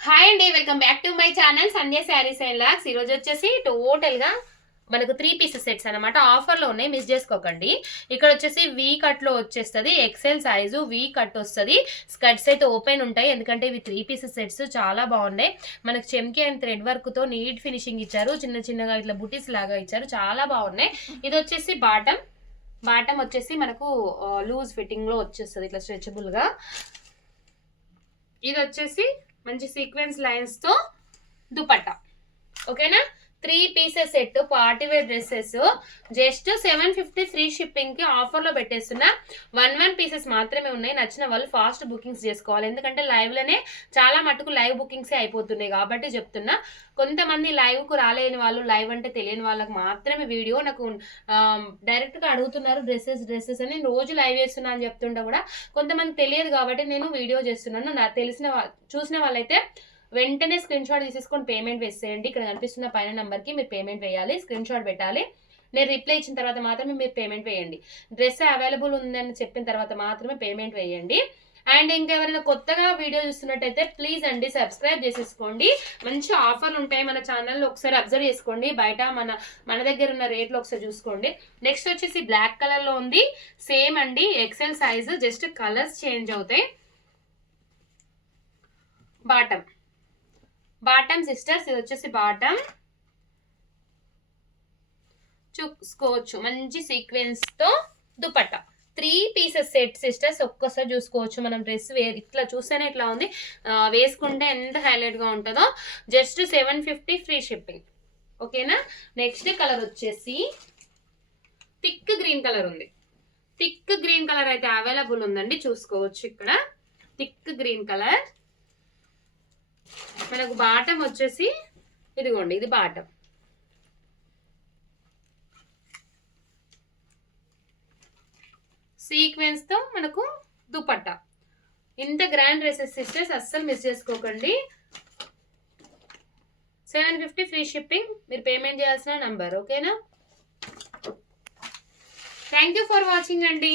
Hi అండి, welcome back to my channel Sandhya saris and lakhs. ఈరోజు వచ్చేసి టోటల్గా మనకు 3 పీసెస్ సెట్స్ అనమాట. ఆఫర్లో ఉన్నాయి, మిస్ చేసుకోకండి. ఇక్కడ వచ్చేసి వీ కట్లో వచ్చేస్తుంది, ఎక్సెల్ సైజు వీ కట్ వస్తుంది. స్కర్ట్స్ అయితే ఓపెన్ ఉంటాయి, ఎందుకంటే ఇవి 3 పీసెస్ సెట్స్ చాలా బాగున్నాయి. మనకు చెమ్కి అండ్ థ్రెడ్ వర్క్తో నీట్ ఫినిషింగ్ ఇచ్చారు, చిన్న చిన్నగా ఇట్లా బుటీస్ లాగా ఇచ్చారు, చాలా బాగున్నాయి. ఇది వచ్చేసి బాటమ్ వచ్చేసి మనకు లూజ్ ఫిట్టింగ్లో వచ్చేస్తుంది, ఇట్లా స్ట్రెచబుల్గా. ఇది వచ్చేసి మంచి సీక్వెన్స్ లైన్స్ తో దుపట్టా. ఓకేనా, 3 pieces set party wear dresses. Just 750 free shipping కి ఆఫర్ లో పెట్టేస్తున్నా. 1 పీసెస్ మాత్రమే ఉన్నాయి. నచ్చిన వాళ్ళు ఫాస్ట్ బుకింగ్స్ చేసుకోవాలి, ఎందుకంటే లైవ్ లోనే చాలా మటుకు లైవ్ బుకింగ్సే అయిపోతున్నాయి కాబట్టి చెప్తున్నా. కొంతమంది లైవ్ కు రాలేని వాళ్ళు, లైవ్ అంటే తెలియని వాళ్ళకి మాత్రమే వీడియో నాకు డైరెక్ట్ గా అడుగుతున్నారు డ్రెస్సెస్ అని. రోజు లైవ్ చేస్తున్నా అని చెప్తుంటే కూడా కొంతమంది తెలియదు కాబట్టి నేను వీడియో చేస్తున్నాను. నాకు చూసిన వాళ్ళైతే వెంటనే స్క్రీన్ షాట్ తీసేసుకొని పేమెంట్ వేసేయండి. ఇక్కడ కనిపిస్తున్న పైన నంబర్కి మీరు పేమెంట్ వేయాలి, స్క్రీన్ షాట్ పెట్టాలి. నేను రిప్లై ఇచ్చిన తర్వాత మాత్రమే మీరు పేమెంట్ వేయండి. డ్రెస్ అవైలబుల్ ఉందని చెప్పిన తర్వాత మాత్రమే పేమెంట్ వేయండి. అండ్ ఇంకెవరైనా కొత్తగా వీడియో చూస్తున్నట్టయితే ప్లీజ్ అండి సబ్స్క్రైబ్ చేసేసుకోండి. మంచి ఆఫర్లు ఉంటాయి మన ఛానల్లో, ఒకసారి అబ్జర్వ్ చేసుకోండి. బయట మన దగ్గర ఉన్న రేట్లు ఒకసారి చూసుకోండి. నెక్స్ట్ వచ్చేసి బ్లాక్ కలర్లో ఉంది, సేమ్ అండి XL size, just colours change అవుతాయి. బాటమ్ సిస్టర్స్, ఇది వచ్చేసి బాటమ్ చూసుకోవచ్చు, మంచి సీక్వెన్స్ తో దుపట్టా. 3 పీసెస్ సెట్ సిస్టర్స్, ఒక్కసారి చూసుకోవచ్చు. మనం డ్రెస్ ఇట్లా చూస్తేనే ఇట్లా ఉంది, వేసుకుంటే ఎంత హైలైట్ గా ఉంటుందో. Just 750 free shipping. ఓకేనా. నెక్స్ట్ కలర్ వచ్చేసి థిక్ గ్రీన్ కలర్ ఉంది. థిక్ గ్రీన్ కలర్ అయితే అవైలబుల్ ఉందండి, చూసుకోవచ్చు. ఇక్కడ థిక్ గ్రీన్ కలర్. మనకు బాటమ్ వచ్చేసి ఇదిగోండి, ఇది బాటమ్. సీక్వెన్స్ తో మనకు దుపట్టా. ఇంత గ్రాండ్ డ్రెస్సెస్ సిస్టర్స్ అస్సలు మిస్ చేసుకోకండి. 750 ఫ్రీ షిప్పింగ్, మీరు పేమెంట్ చేయాల్సిన నంబర్. ఓకేనా. థ్యాంక్ యూ ఫర్ వాచింగ్ అండి.